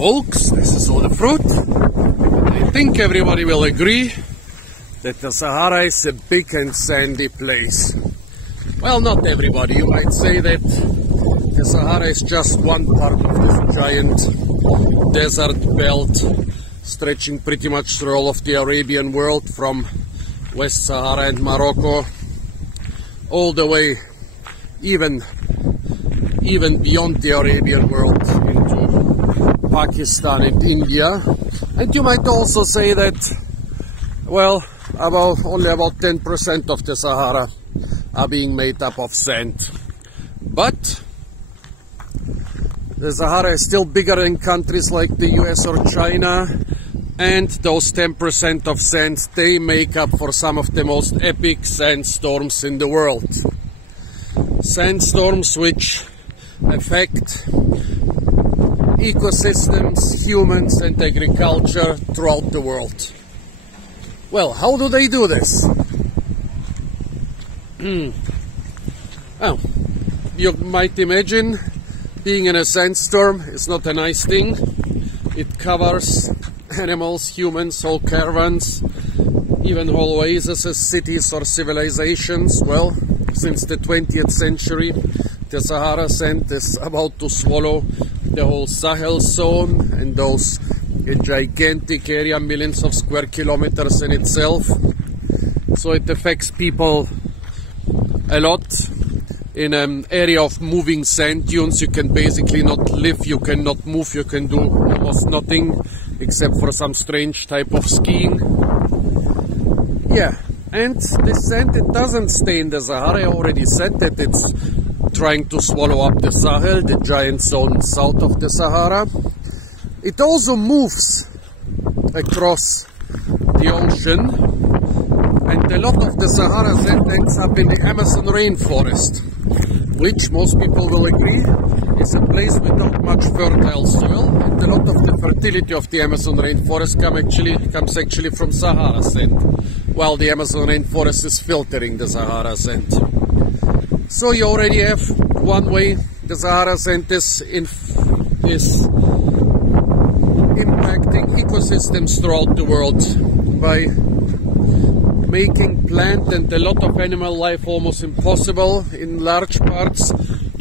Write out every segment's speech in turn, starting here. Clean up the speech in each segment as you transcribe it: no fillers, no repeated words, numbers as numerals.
folks, this is all the fruit. I think everybody will agree that the Sahara is a big and sandy place. Well, not everybody. You might say that the Sahara is just one part of this giant desert belt stretching pretty much through all of the Arabian world, from West Sahara and Morocco all the way even beyond the Arabian world into Pakistan and India. And you might also say that, well, only about 10% of the Sahara are being made up of sand. But the Sahara is still bigger in countries like the US or China, and those 10% of sand, they make up for some of the most epic sandstorms in the world. Sandstorms which affect ecosystems, humans and agriculture throughout the world. Well, how do they do this? Well, you might imagine being in a sandstorm is not a nice thing. It covers animals, humans, whole caravans, even whole oases, cities or civilizations. Well, since the 20th century, the Sahara sand is about to swallow the whole Sahel zone and those gigantic area, millions of square kilometers in itself. So it affects people a lot. In an area of moving sand dunes, you can basically not live, you cannot move, you can do almost nothing except for some strange type of skiing. Yeah, and this sand, it doesn't stay in the Sahara. I already said that it's trying to swallow up the Sahel, the giant zone south of the Sahara. It also moves across the ocean, and a lot of the Sahara sand ends up in the Amazon rainforest, which most people will agree is a place without much fertile soil, and a lot of the fertility of the Amazon rainforest comes actually from Sahara sand, while the Amazon rainforest is filtering the Sahara sand. So you already have one way the Sahara sand is impacting ecosystems throughout the world by making plant and a lot of animal life almost impossible in large parts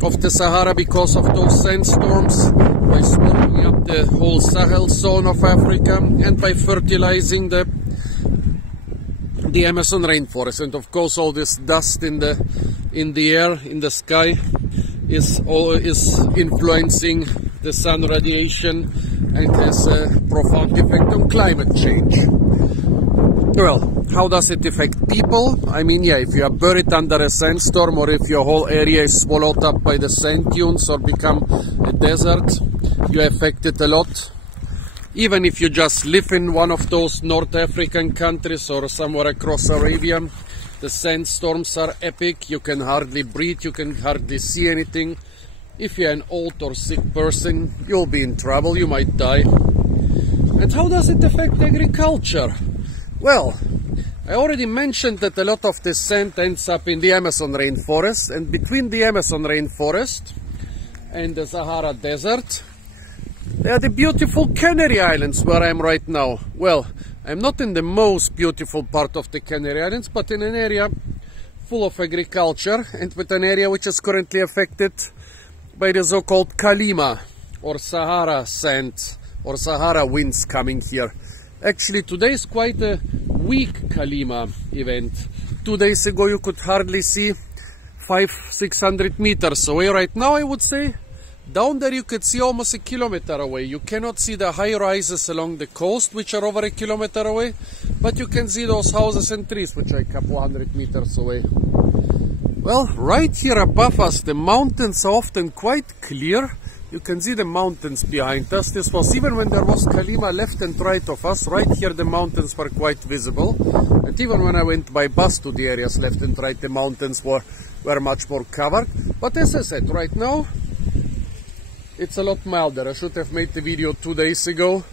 of the Sahara because of those sandstorms, by swallowing up the whole Sahel zone of Africa, and by fertilizing the Amazon rainforest. And of course all this dust in the air, in the sky, is influencing the sun radiation and has a profound effect on climate change. Well, how does it affect people? I mean, yeah, if you are buried under a sandstorm, or if your whole area is swallowed up by the sand dunes or become a desert, you are affected a lot. Even if you just live in one of those North African countries or somewhere across Arabia, the sandstorms are epic. You can hardly breathe, you can hardly see anything. If you're an old or sick person, you'll be in trouble, you might die. And how does it affect agriculture? Well, I already mentioned that a lot of the sand ends up in the Amazon rainforest, and between the Amazon rainforest and the Sahara desert, there are the beautiful Canary Islands where I am right now. Well, I'm not in the most beautiful part of the Canary Islands, but in an area full of agriculture, and with an area which is currently affected by the so-called Calima, or Sahara sand, or Sahara winds coming here. Actually, today is quite a weak Calima event. 2 days ago you could hardly see 500-600 meters away. Right now I would say down there you could see almost a kilometer away. You cannot see the high rises along the coast, which are over a kilometer away, but you can see those houses and trees which are a couple hundred meters away. Well, right here above us the mountains are often quite clear. You can see the mountains behind us. This was even when there was Calima left and right of us. Right here the mountains were quite visible. And even when I went by bus to the areas left and right, the mountains were much more covered. But as I said, right now it's a lot milder. I should have made the video 2 days ago.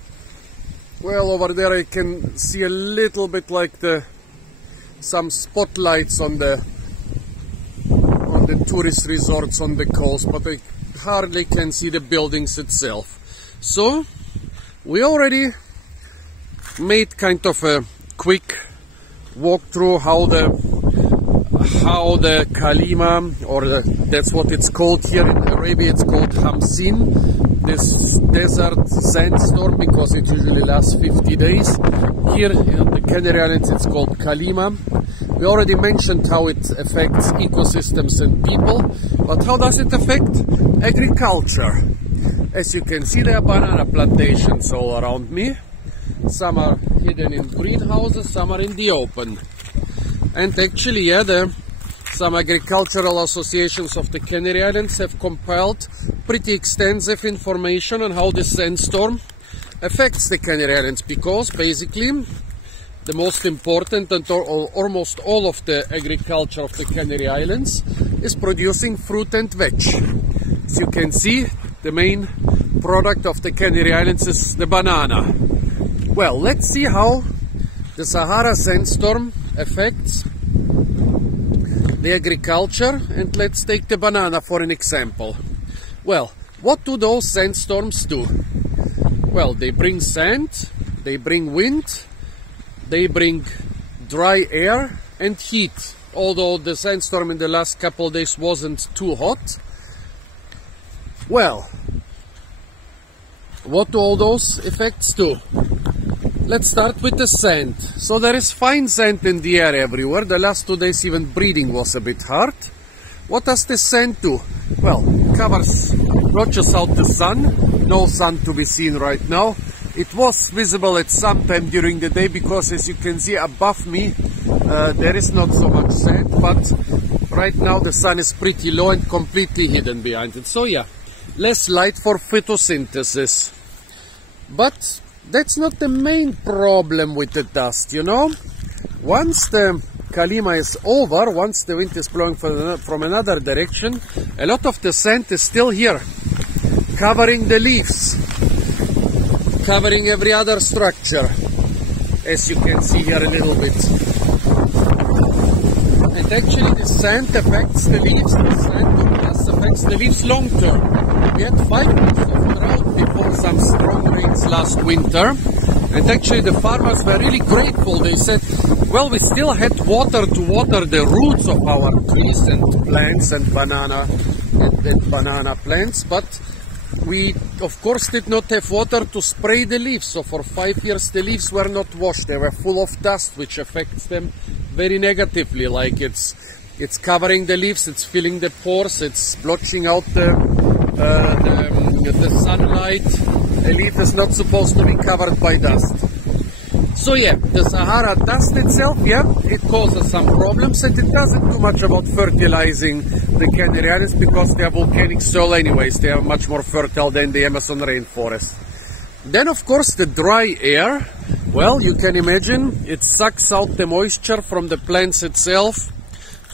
Well, over there I can see a little bit like some spotlights on the tourist resorts on the coast, but I hardly can see the buildings itself. So We already made kind of a quick walkthrough how the Calima, or that's what it's called here in Arabia, it's called Hamsin, this desert sandstorm, because it usually lasts 50 days. Here in the Canary Islands it's called Calima. We already mentioned how it affects ecosystems and people, but how does it affect agriculture? As you can see, there are banana plantations all around me. Some are hidden in greenhouses, some are in the open. And actually, yeah, some agricultural associations of the Canary Islands have compiled pretty extensive information on how this sandstorm affects the Canary Islands, because basically the most important and almost all of the agriculture of the Canary Islands is producing fruit and veg. As you can see, the main product of the Canary Islands is the banana. Well, let's see how the Sahara sandstorm affects the agriculture, and let's take the banana for an example. Well, what do those sandstorms do? Well, they bring sand, they bring wind, they bring dry air and heat, although the sandstorm in the last couple of days wasn't too hot. Well, what do all those effects do? Let's start with the sand. So there is fine sand in the air everywhere. The last 2 days even breathing was a bit hard. What does the sand do? Well, covers, blotches out the sun. No sun to be seen right now. It was visible at some time during the day, because as you can see above me there is not so much sand, but right now the sun is pretty low and completely hidden behind it. So yeah, less light for photosynthesis. But that's not the main problem with the dust, you know. Once the Calima is over, once the wind is blowing from another direction, a lot of the sand is still here, covering the leaves, covering every other structure, as you can see here a little bit. And actually the sand affects the leaves, the sand dust affects the leaves long term. We had 5 months of drought before some strong rains last winter, and actually the farmers were really grateful. They said, well, we still had water to water the roots of our trees and plants and banana plants, but we of course did not have water to spray the leaves. So for 5 years the leaves were not washed. They were full of dust, which affects them very negatively. Like it's covering the leaves, it's filling the pores, it's blotching out the sunlight. A leaf is not supposed to be covered by dust. So yeah, the Sahara dust itself, yeah, it causes some problems, and it doesn't do much about fertilizing the Canary Islands, because they are volcanic soil anyways. They are much more fertile than the Amazon rainforest. Then of course the dry air, well, you can imagine it sucks out the moisture from the plants itself,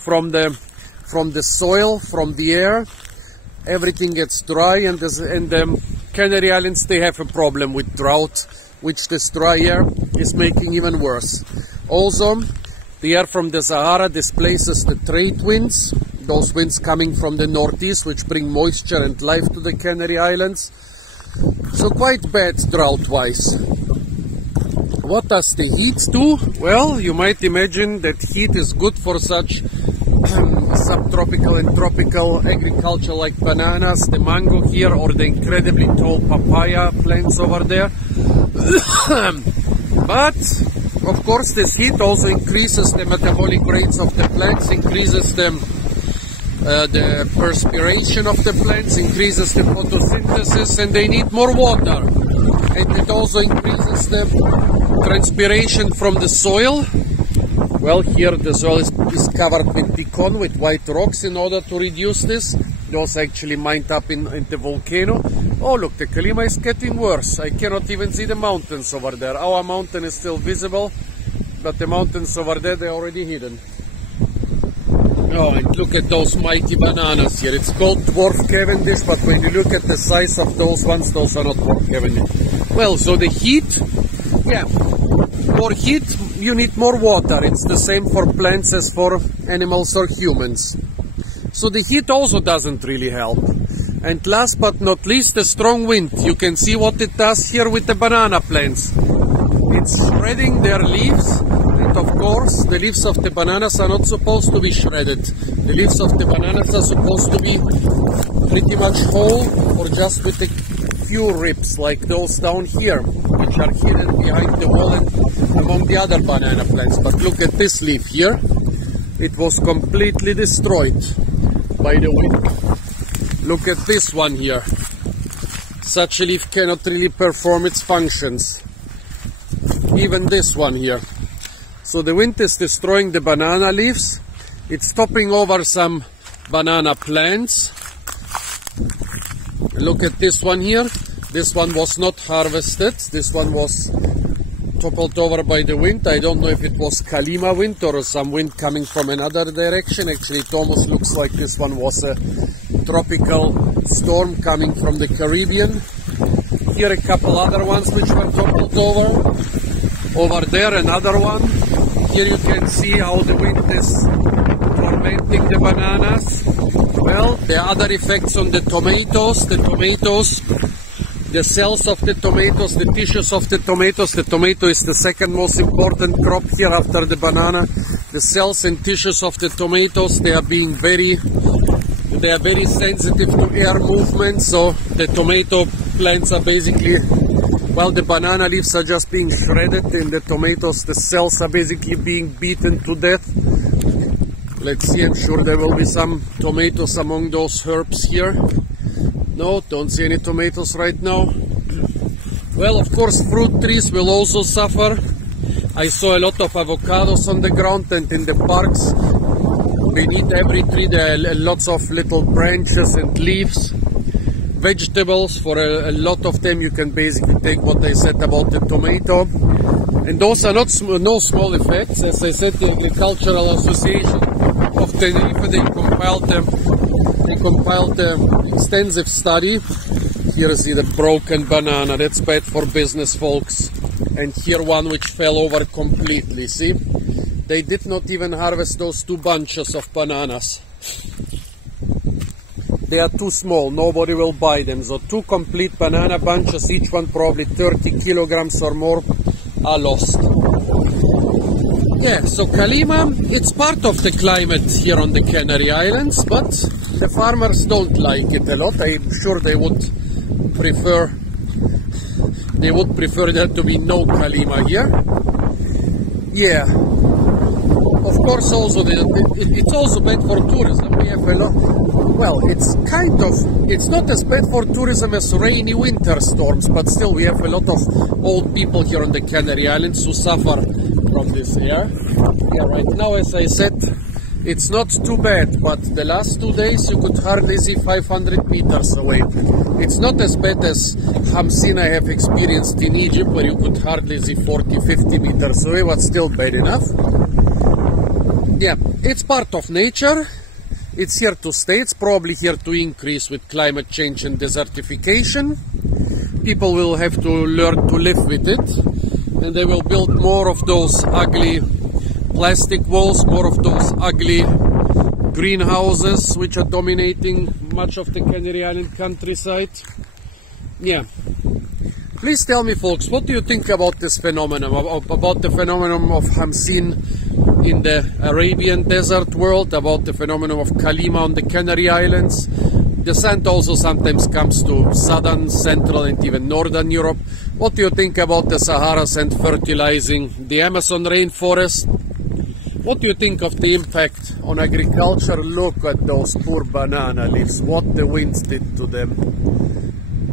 from the soil, from the air. Everything gets dry, and the Canary Islands, they have a problem with drought, which this dry air is making even worse. Also, the air from the Sahara displaces the trade winds, those winds coming from the northeast, which bring moisture and life to the Canary Islands. So quite bad drought-wise. What does the heat do? Well, you might imagine that heat is good for such subtropical and tropical agriculture like bananas, the mango here, or the incredibly tall papaya plants over there. But of course this heat also increases the metabolic rates of the plants, increases the perspiration of the plants, increases the photosynthesis, and they need more water. And it also increases the transpiration from the soil. Well, here the soil is covered with pecan, with white rocks, in order to reduce this. Those actually mined up in the volcano. Oh look, the Calima is getting worse. I cannot even see the mountains over there. Our mountain is still visible, but the mountains over there, they're already hidden. Oh, and look at those mighty bananas here. It's called dwarf Cavendish, but when you look at the size of those ones, those are not dwarf Cavendish. Well, so the heat, yeah, for heat you need more water. It's the same for plants as for animals or humans. So the heat also doesn't really help. And last but not least, the strong wind. You can see what it does here with the banana plants. It's shredding their leaves, and of course the leaves of the bananas are not supposed to be shredded. The leaves of the bananas are supposed to be pretty much whole, or just with a few rips like those down here, which are hidden behind the wall and among the other banana plants. But look at this leaf here. It was completely destroyed by the wind. Look at this one here. Such a leaf cannot really perform its functions. Even this one here. So the wind is destroying the banana leaves. It's topping over some banana plants. Look at this one here. This one was not harvested. This one was toppled over by the wind. I don't know if it was Calima wind or some wind coming from another direction. Actually, it almost looks like this one was a tropical storm coming from the Caribbean. Here a couple other ones which were toppled over. Over there another one. Here you can see how the wind is tormenting the bananas. Well, there are other effects on the tomatoes. The cells of the tomatoes, the tissues of the tomatoes. The tomato is the second most important crop here after the banana. The cells and tissues of the tomatoes, they are very sensitive to air movement. So the tomato plants are basically, while the banana leaves are just being shredded, in the tomatoes the cells are basically being beaten to death. Let's see, I'm sure there will be some tomatoes among those herbs here. No, don't see any tomatoes right now. Well, of course, fruit trees will also suffer. I saw a lot of avocados on the ground, and in the parks, beneath every tree there are lots of little branches and leaves. Vegetables, for a lot of them you can basically take what I said about the tomato. And those are no small effects. As I said, the Agricultural Association of Tenerife, they compiled an extensive study. Here you see the broken banana. That's bad for business, folks. And here one which fell over completely. See? They did not even harvest those two bunches of bananas. They are too small, nobody will buy them. So two complete banana bunches, each one probably 30 kilograms or more, are lost. Yeah, so Calima, it's part of the climate here on the Canary Islands, but the farmers don't like it a lot. I'm sure they would prefer there to be no Calima here. Yeah. Of course, also it's also bad for tourism. We have a lot. Well, it's not as bad for tourism as rainy winter storms, but still we have a lot of old people here on the Canary Islands who suffer from this. Yeah, right now, as I said, it's not too bad, but the last 2 days you could hardly see 500 meters away. It's not as bad as Hamsin I have experienced in Egypt, where you could hardly see 40-50 meters away, but still bad enough. Yeah, it's part of nature. It's here to stay. It's probably here to increase with climate change and desertification. People will have to learn to live with it, and they will build more of those ugly plastic walls, more of those ugly greenhouses which are dominating much of the Canary Island countryside. Yeah. Please tell me, folks, what do you think about this phenomenon, about the phenomenon of Hamsin in the Arabian desert world, about the phenomenon of Calima on the Canary Islands? The sand also sometimes comes to southern, central and even northern Europe. What do you think about the Sahara sand fertilizing the Amazon rainforest? What do you think of the impact on agriculture? Look at those poor banana leaves, what the winds did to them.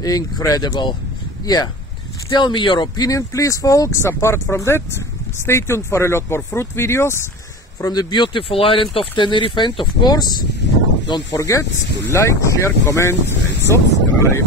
Incredible. Yeah, tell me your opinion, please, folks. Apart from that, stay tuned for a lot more fruit videos from the beautiful island of Tenerife. And of course, don't forget to like, share, comment and subscribe.